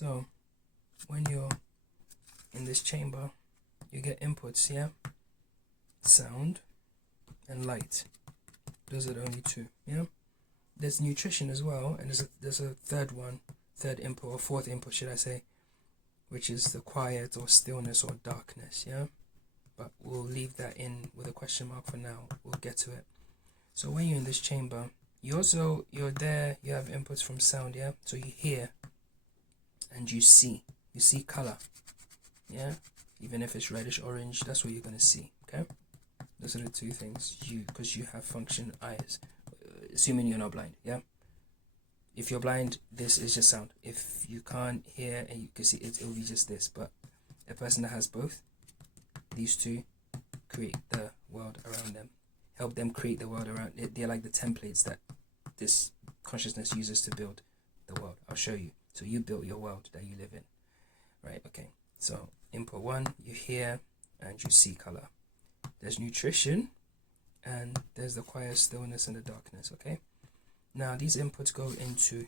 So when you're in this chamber, you get inputs, yeah? Sound and light. Those are the only two, yeah? There's nutrition as well, and there's a third input, or fourth input, should I say, which is the quiet or stillness or darkness, yeah? But we'll leave that in with a question mark for now. We'll get to it. So when you're in this chamber, you're there, you have inputs from sound, yeah? So you hear and you see color, yeah? Even if it's reddish orange, that's what you're gonna see, okay? Those are the two things, because you have function eyes, assuming you're not blind, yeah? If you're blind, this is just sound. If you can't hear and you can see it, it'll be just this. But a person that has both, these two create the world around them. Help them create the world around it. They're like the templates that this consciousness uses to build the world. I'll show you. So you built your world that you live in. Right, okay. So input 1, you hear and you see color. There's nutrition and there's the quiet stillness and the darkness, okay? Now these inputs go into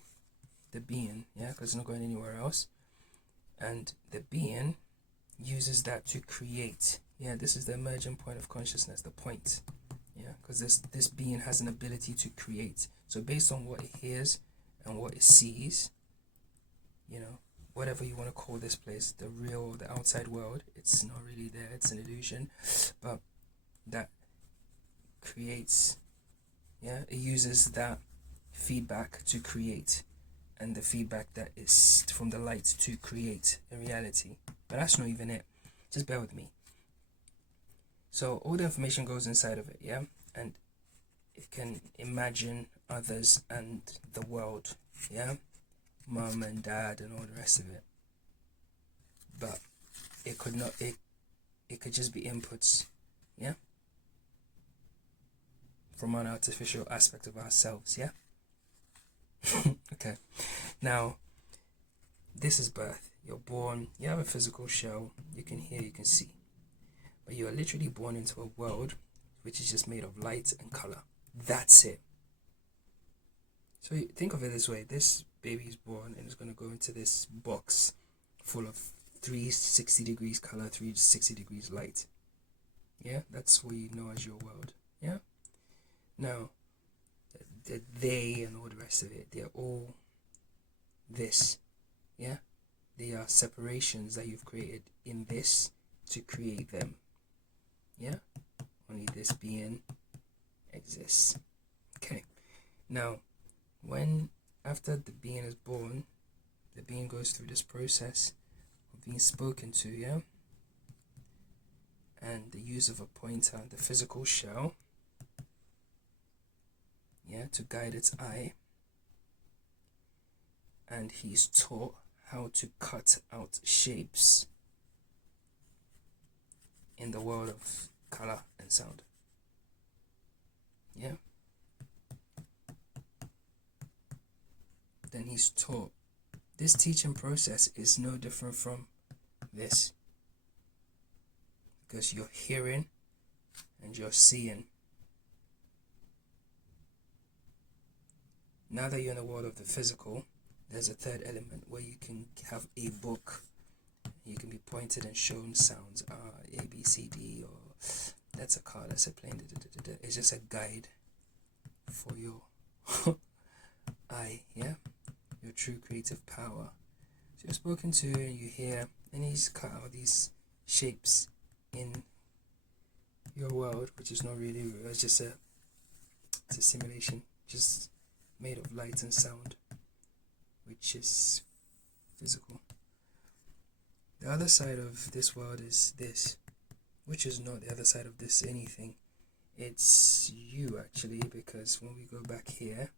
the being, yeah, because it's not going anywhere else. And the being uses that to create. Yeah, this is the emergent point of consciousness, the point. Yeah, because this being has an ability to create. So based on what it hears and what it sees, you know, whatever you want to call this place, the real, the outside world, it's not really there, it's an illusion, but that creates, yeah, it uses that feedback to create, and the feedback that is from the light to create a reality. But that's not even it, just bear with me. So all the information goes inside of it, yeah, and it can imagine others and the world, yeah, mom and dad and all the rest of it. But it could not, it could just be inputs, yeah, from an artificial aspect of ourselves, yeah. Okay, now this is birth. You're born, you have a physical shell, you can hear, you can see, but you are literally born into a world which is just made of light and color. That's it. So think of it this way: this baby is born and is going to go into this box full of 360 degrees color, 360 degrees light. Yeah, that's what you know as your world. Yeah. Now they and all the rest of it, they're all this. Yeah, they are separations that you've created in this to create them. Yeah, only this being exists. Okay, now when after the being is born, the being goes through this process of being spoken to, yeah, and the use of a pointer, the physical shell, yeah, to guide its eye, and he's taught how to cut out shapes in the world of color and sound. Yeah. Then he's taught. This teaching process is no different from this, because you're hearing and you're seeing. Now that you're in the world of the physical, there's a third element where you can have a book. You can be pointed and shown sounds, A, B, C, D, or that's a car, that's a plane. It's just a guide for your eye, yeah? Your true creative power. So you're spoken to and you hear, and he's cut out these shapes in your world, which is not really real. It's just it's a simulation, just made of light and sound, which is physical. The other side of this world is this, which is not the other side of this anything. It's you actually, because when we go back here,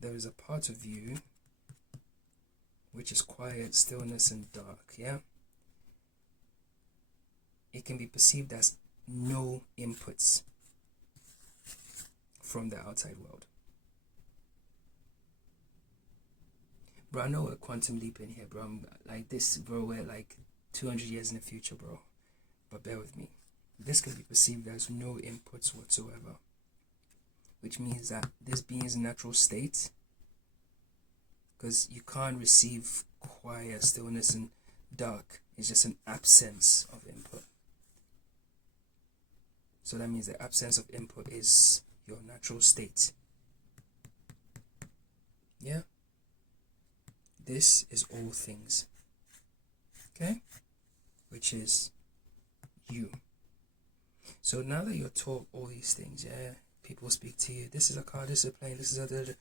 there is a part of you which is quiet, stillness, and dark, yeah? It can be perceived as no inputs from the outside world. Bro, I know we're quantum leaping here, bro. I'm like this, bro, we're like 200 years in the future, bro. But bear with me. This can be perceived as no inputs whatsoever, which means that this being's natural state, because you can't receive quiet, stillness, and dark. It's just an absence of input. So that means the absence of input is your natural state. Yeah? This is all things. Okay? Which is you. So now that you're taught all these things, yeah, people speak to you, this is a car, this is a plane, this is a...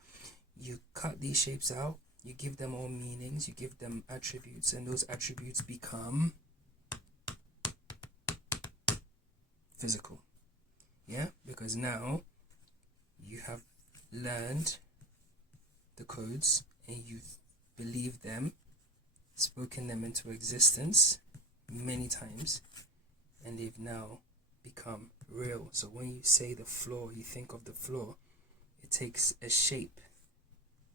You cut these shapes out, you give them all meanings, you give them attributes, and those attributes become physical. Yeah? Because now you have learned the codes and you believe them, spoken them into existence many times, and they've now become real. So when you say the floor, you think of the floor, it takes a shape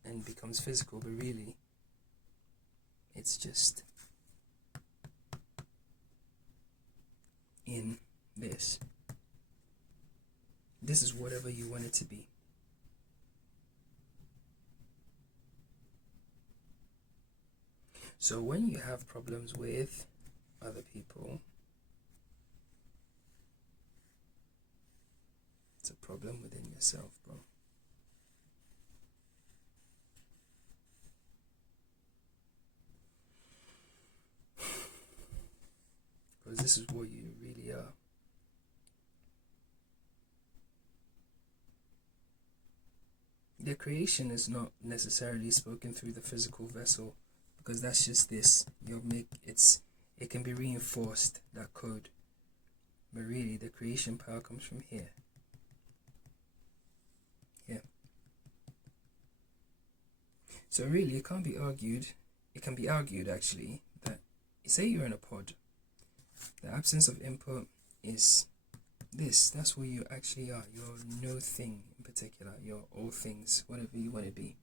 and becomes physical, but really it's just in this. This is whatever you want it to be. So when you have problems with other people, it's a problem within yourself, bro. Because this is what you really are. The creation is not necessarily spoken through the physical vessel, because that's just this. It can be reinforced, that code. But really the creation power comes from here. Yeah. So really it can't be argued. It can be argued actually that, say you're in a pod, the absence of input is this. That's who you actually are. You're no thing in particular. You're all things, whatever you want to be.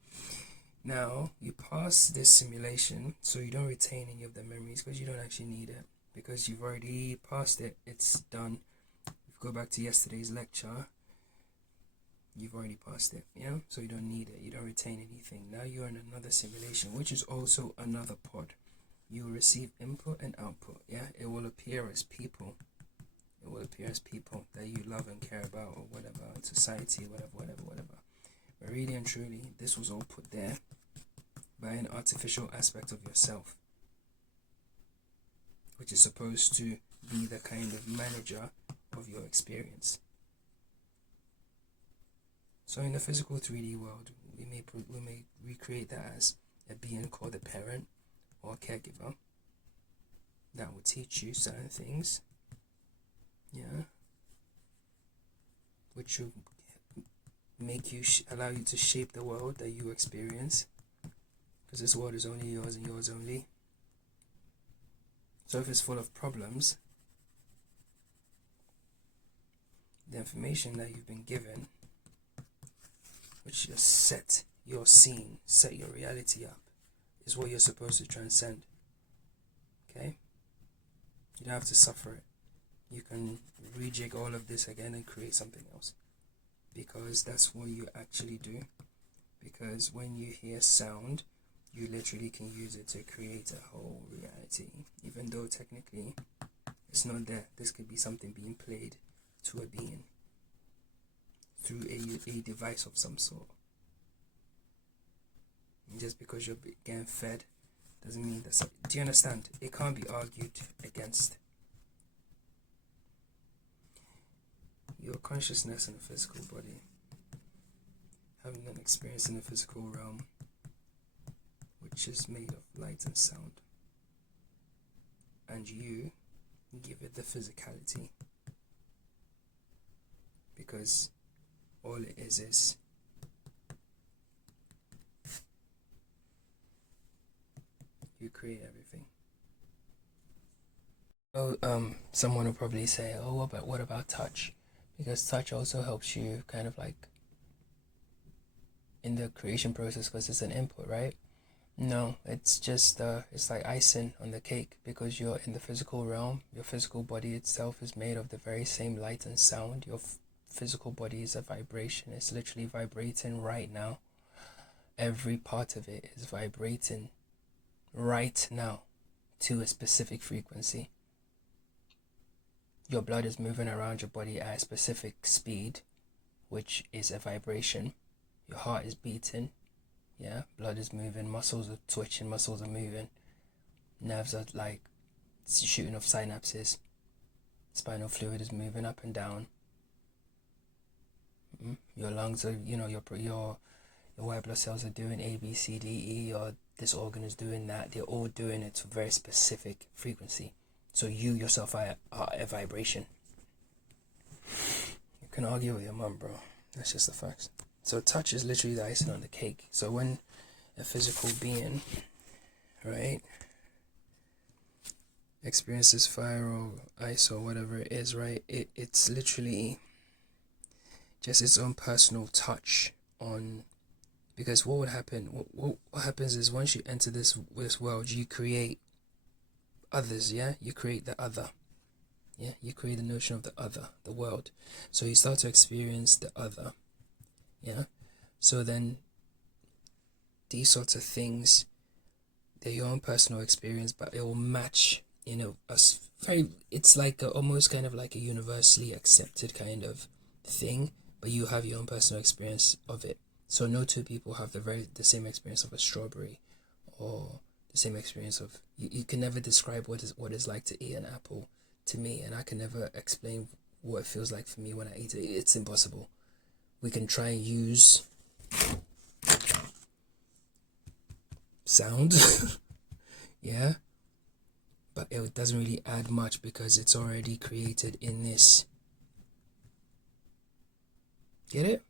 Now, you pass this simulation, so you don't retain any of the memories because you don't actually need it. Because you've already passed it. It's done. If you go back to yesterday's lecture, you've already passed it. Yeah? So you don't need it. You don't retain anything. Now you're in another simulation, which is also another pod. You will receive input and output. Yeah? It will appear as people. It will appear as people that you love and care about, or whatever, society, whatever. But really and truly, this was all put there by an artificial aspect of yourself, which is supposed to be the kind of manager of your experience. So in the physical 3D world, we may recreate that as a being called a parent or a caregiver that will teach you certain things. Yeah, which will make you allow you to shape the world that you experience, because this world is only yours and yours only. So if it's full of problems, the information that you've been given, which just set your scene, set your reality up, is what you're supposed to transcend. Okay? You don't have to suffer it. You can rejig all of this again and create something else, because that's what you actually do. Because when you hear sound, you literally can use it to create a whole reality, even though technically it's not there. This could be something being played to a being through a device of some sort. And just because you're getting fed doesn't mean that's... Do you understand? It can't be argued against. Your consciousness in a physical body, having an experience in the physical realm, which is made of light and sound, and you give it the physicality, because all it is you create everything. Oh, someone will probably say, oh, what about touch? Because touch also helps you kind of like in the creation process, because it's an input, right? No, it's just it's like icing on the cake, because you're in the physical realm. Your physical body itself is made of the very same light and sound. Your physical body is a vibration. It's literally vibrating right now. every part of it is vibrating right now to a specific frequency. Your blood is moving around your body at a specific speed, which is a vibration. Your heart is beating, yeah, blood is moving, muscles are twitching, muscles are moving, nerves are like shooting off synapses, spinal fluid is moving up and down. Your lungs are, your white blood cells are doing A, B, C, D, E, or this organ is doing that. They're all doing it to a very specific frequency. So you yourself are a vibration. You can argue with your mum, bro. That's just the facts. So touch is literally the icing on the cake. So when a physical being, right, experiences fire or ice or whatever it is, right, it's literally just its own personal touch on, because what would happen, what happens is once you enter this world, you create others, yeah, you create the other, yeah, you create the notion of the other, the world. So you start to experience the other, yeah. So then these sorts of things, they're your own personal experience, but it will match, it's like almost kind of like a universally accepted kind of thing, but you have your own personal experience of it. So no two people have the same experience of a strawberry, or the same experience of, you can never describe what it's like to eat an apple to me, and I can never explain what it feels like for me when I eat it. It's impossible. We can try and use sound yeah, but it doesn't really add much because it's already created in this. Get it?